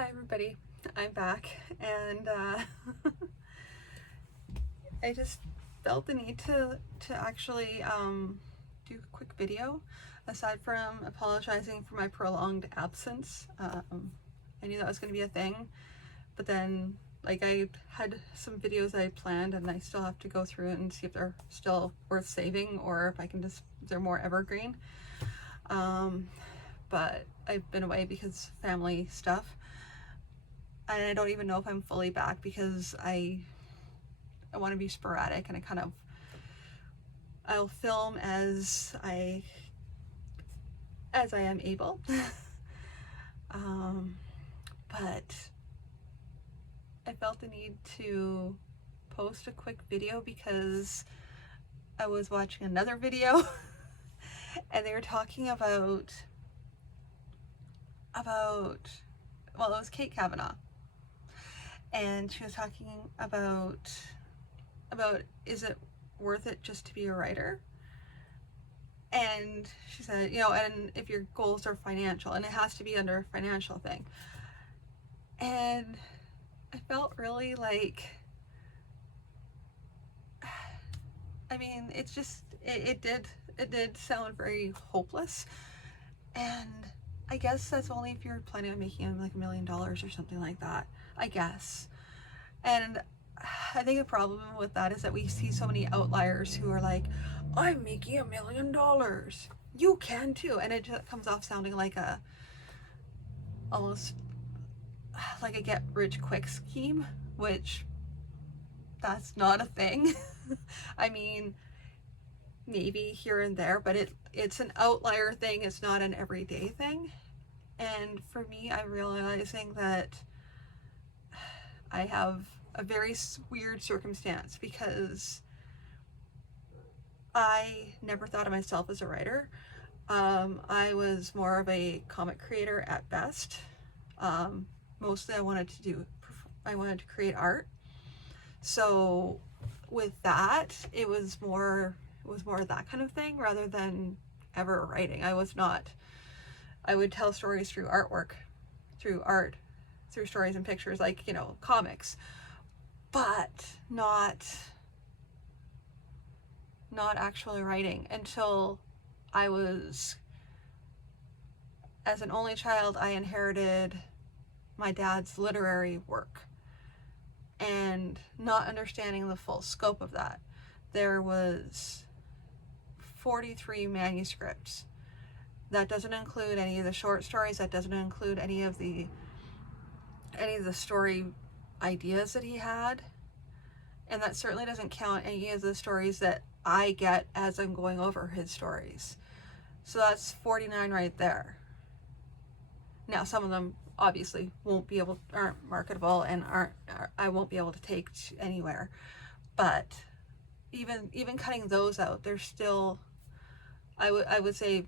Hi everybody, I'm back and I just felt the need to actually do a quick video aside from apologizing for my prolonged absence. I knew that was going to be a thing, but then like I had some videos I planned and I still have to go through it and see if they're still worth saving or if I can just, if they're more evergreen. But I've been away because family stuff. And I don't even know if I'm fully back because I want to be sporadic and I'll film as I am able. But I felt the need to post a quick video because I was watching another video and they were talking about well, it was Kate Kavannah. And she was talking about is it worth it just to be a writer? And she said, and if your goals are financial, and it has to be under a financial thing. And I felt really like, I mean, it's just, it did sound very hopeless. And I guess that's only if you're planning on making like $1 million or something like that, I guess. And I think the problem with that is that we see so many outliers who are like, I'm making $1 million. You can too. And it just comes off sounding like almost like a get rich quick scheme, which that's not a thing. I mean, maybe here and there, but it's an outlier thing. It's not an everyday thing. And for me, I'm realizing that I have a very weird circumstance because I never thought of myself as a writer. I was more of a comic creator at best. Mostly I wanted to create art. So with that, it was more that kind of thing rather than ever writing. I would tell stories through artwork, through art, through stories and pictures, like, comics, but not actually writing until as an only child, I inherited my dad's literary work and not understanding the full scope of that. There was 43 manuscripts. That doesn't include any of the short stories. That doesn't include any of the story ideas that he had. And that certainly doesn't count any of the stories that I get as I'm going over his stories. So that's 49 right there. Now, some of them obviously aren't marketable and I won't be able to take anywhere. But even cutting those out, there's still, I would say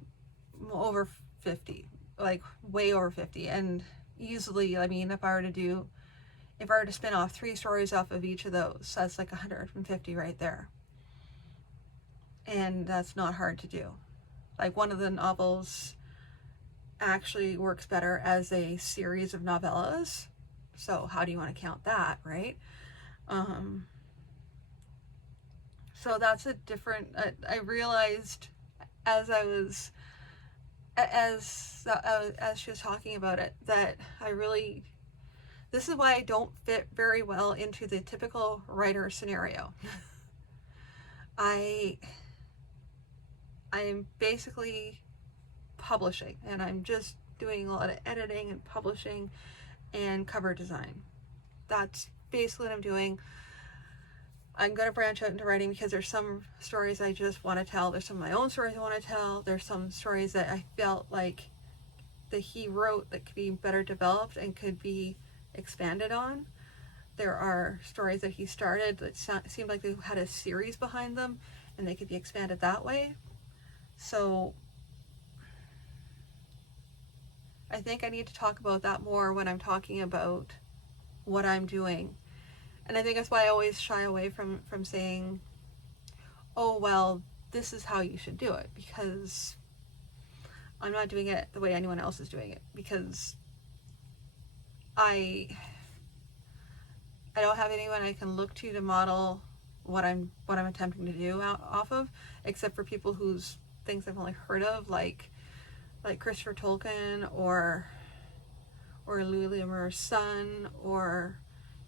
over 50, like way over 50. And easily, I mean, if I were to spin off 3 stories off of each of those, that's like 150 right there. And that's not hard to do. Like, one of the novels actually works better as a series of novellas. So how do you want to count that, right? So that's a different, I realized as she was talking about it, that this is why I don't fit very well into the typical writer scenario. I'm basically publishing, and I'm just doing a lot of editing and publishing and cover design. That's basically what I'm doing. I'm going to branch out into writing because there's some stories I just want to tell. There's some of my own stories I want to tell. There's some stories that I felt like that he wrote that could be better developed and could be expanded on. There are stories that he started that seemed like they had a series behind them and they could be expanded that way. So I think I need to talk about that more when I'm talking about what I'm doing. And I think that's why I always shy away from saying, oh, well, this is how you should do it, because I'm not doing it the way anyone else is doing it, because I don't have anyone I can look to model what I'm attempting to do off of, except for people whose things I've only heard of, like Christopher Tolkien or Louis L'Amour's son, or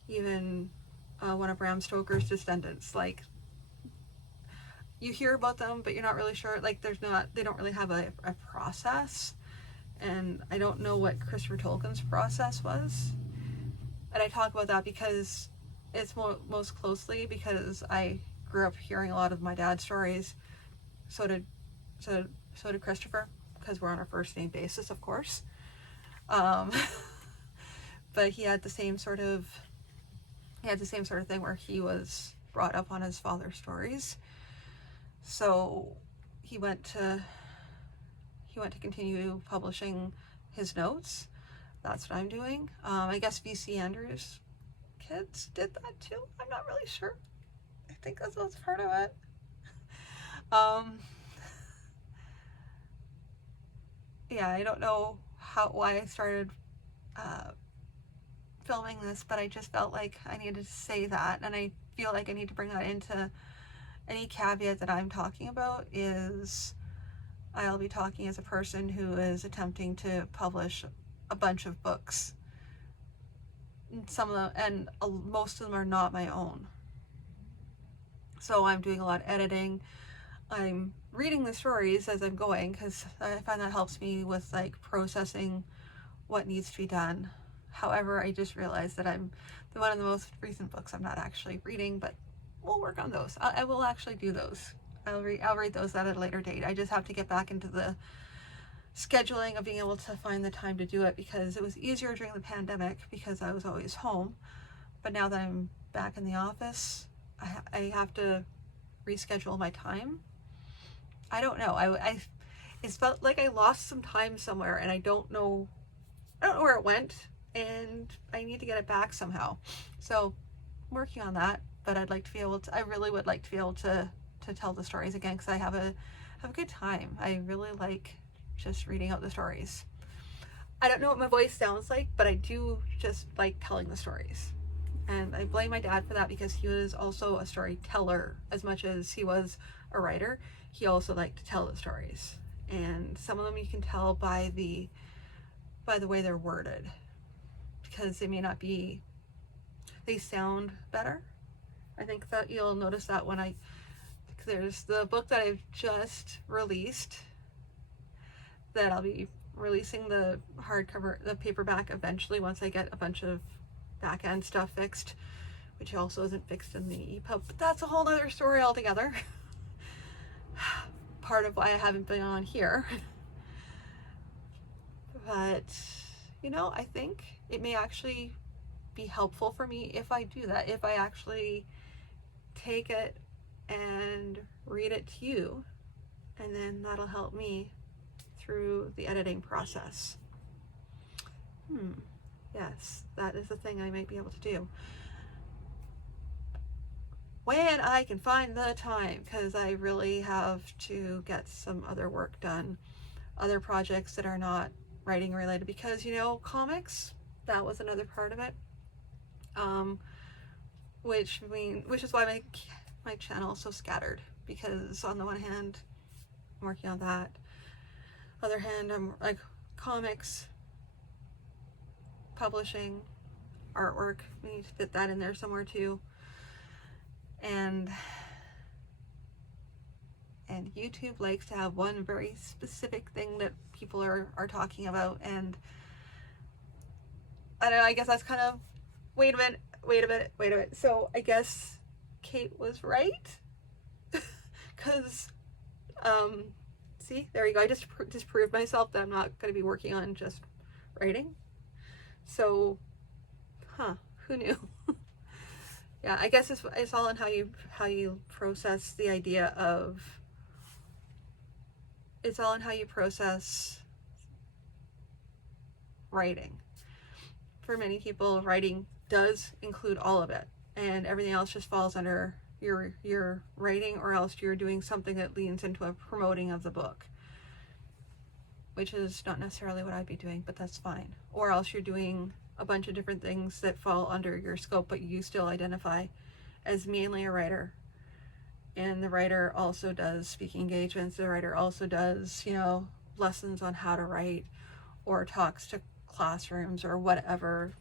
even one of Bram Stoker's descendants. Like, you hear about them, but you're not really sure. Like, they don't really have a process, and I don't know what Christopher Tolkien's process was. And I talk about that because it's most closely because I grew up hearing a lot of my dad's stories. So did Christopher, because we're on a first name basis, of course. But he had the same sort of thing where he was brought up on his father's stories. So he went to continue publishing his notes. That's what I'm doing. I guess VC Andrews' kids did that too. I'm not really sure. I think that's part of it. Yeah, I don't know why I started filming this, but I just felt like I needed to say that, and I feel like I need to bring that into any caveat that I'm talking about. Is I'll be talking as a person who is attempting to publish a bunch of books. Some of them, and most of them, are not my own. So I'm doing a lot of editing. I'm reading the stories as I'm going, because I find that helps me with like processing what needs to be done. However, I just realized that one of the most recent books I'm not actually reading, but we'll work on those. I will actually do those. I'll read those at a later date. I just have to get back into the scheduling of being able to find the time to do it, because it was easier during the pandemic because I was always home. But now that I'm back in the office, I have to reschedule my time. I don't know. It felt like I lost some time somewhere, and I don't know where it went, and I need to get it back somehow. So I'm working on that, but I really would like to be able to tell the stories again, because I have a good time. I really like just reading out the stories. I don't know what my voice sounds like, but I do just like telling the stories. And I blame my dad for that, because he was also a storyteller as much as he was a writer. He also liked to tell the stories. And some of them you can tell by the way they're worded, because they sound better. I think that you'll notice that when there's the book that I've just released, that I'll be releasing the hardcover, the paperback eventually, once I get a bunch of back end stuff fixed, which also isn't fixed in the EPUB, but that's a whole other story altogether. Part of why I haven't been on here. But, I think it may actually be helpful for me if I do that, if I actually take it and read it to you, and then that'll help me through the editing process. Yes, that is the thing I might be able to do when I can find the time, because I really have to get some other work done, other projects that are not writing related, because comics, that was another part of it, which is why my channel is so scattered, because on the one hand I'm working on that, other hand I'm like comics, publishing, artwork, we need to fit that in there somewhere too, and YouTube likes to have one very specific thing that people are talking about, and I don't know, I guess that's kind of, wait a minute, so I guess Kate was right, because see, there you go, I just proved myself that I'm not going to be working on just writing. So who knew? Yeah, I guess it's all in how you process the idea of, it's all in how you process writing. For many people, writing does include all of it, and everything else just falls under your writing, or else you're doing something that leans into a promoting of the book, which is not necessarily what I'd be doing, but that's fine. Or else you're doing a bunch of different things that fall under your scope, but you still identify as mainly a writer. And the writer also does speaking engagements. The writer also does, lessons on how to write, or talks to classrooms or whatever.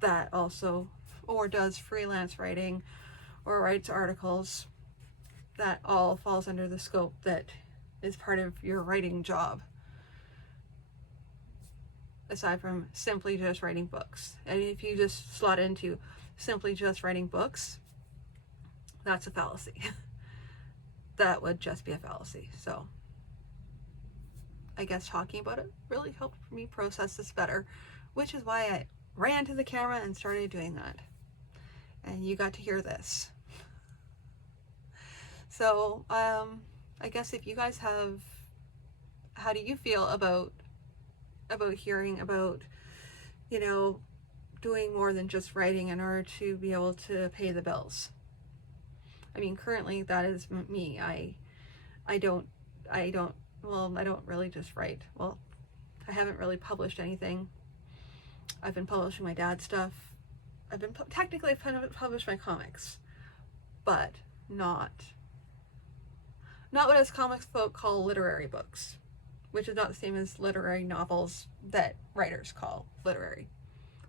That also, or does freelance writing or writes articles. That all falls under the scope that is part of your writing job, aside from simply just writing books. And if you just slot into simply just writing books, that's a fallacy. That would just be a fallacy. So I guess talking about it really helped me process this better, which is why I ran to the camera and started doing that. And you got to hear this. So I guess if you guys have, how do you feel about hearing about, doing more than just writing in order to be able to pay the bills? I mean, currently that is me. I don't really just write. Well, I haven't really published anything. I've been publishing my dad's stuff. I've technically published my comics, but not what us comics folk call literary books, which is not the same as literary novels that writers call literary.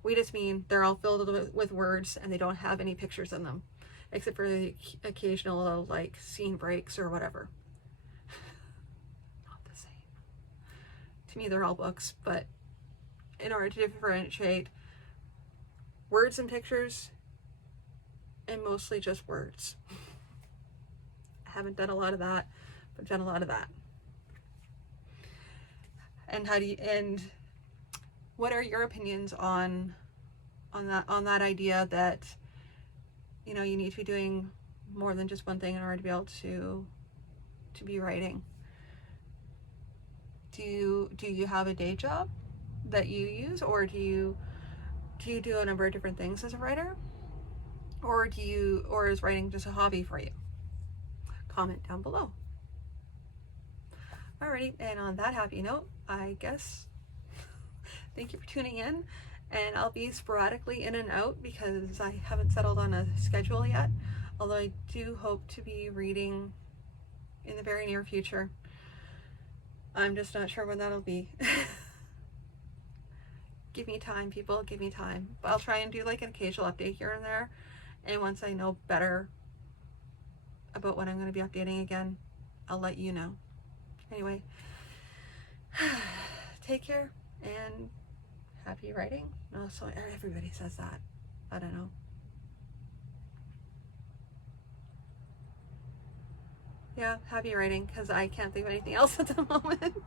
We just mean they're all filled with words and they don't have any pictures in them, except for the occasional like scene breaks or whatever. Not the same. To me, they're all books, but in order to differentiate words and pictures, and mostly just words. I haven't done a lot of that, but I've done a lot of that. And what are your opinions on that idea that you need to be doing more than just one thing in order to be able to be writing? Do you have a day job that you use, or do you do a number of different things as a writer, or is writing just a hobby for you? Comment down below. Alrighty, and on that happy note, I guess thank you for tuning in, and I'll be sporadically in and out because I haven't settled on a schedule yet, although I do hope to be reading in the very near future. I'm just not sure when that'll be. Give me time, people, give me time. But I'll try and do like an occasional update here and there, and once I know better about when I'm going to be updating again, I'll let you know. Anyway, take care and happy writing. No, so everybody says that. I don't know. Yeah, happy writing, because I can't think of anything else at the moment.